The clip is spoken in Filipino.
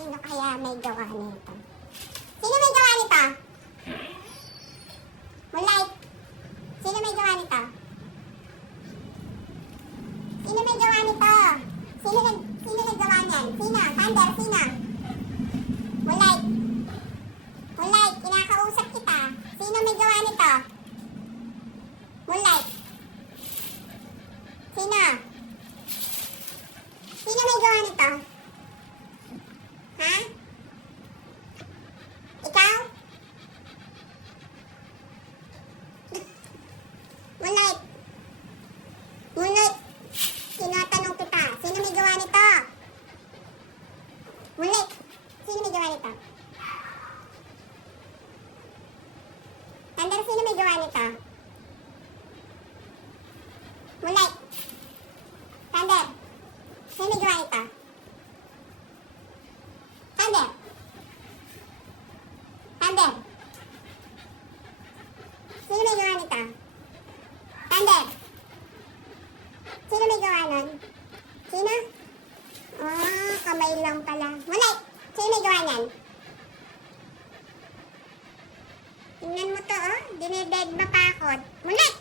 Sino kaya may gawa nito? Sino may gawa nito? Moonlight. Sino may gawa nito? Sino may gawa nito? Sino naggawa niyan? Sino? Thunder, sino? Moonlight. Moonlight, kinakausap kita. Sino may gawa nito? Moonlight. Sino? Sino may gawa nito? Ha? Ikaw? Moonlight. Moonlight. Tinatanong kita. Sino may gawa nito? Moonlight. Sino may gawa nito? Thunder, sino may gawa nito? Moonlight. Thunder. Sino may gawa nito? Thunder. Thunder. Sino may gawa nito? Thunder. Sino may gawa nun? Sino? Ah, kamay lang pala. Moonlight. Sino may gawa niyan? Tingnan mo to, oh. Dineded ba pa ako? Moonlight.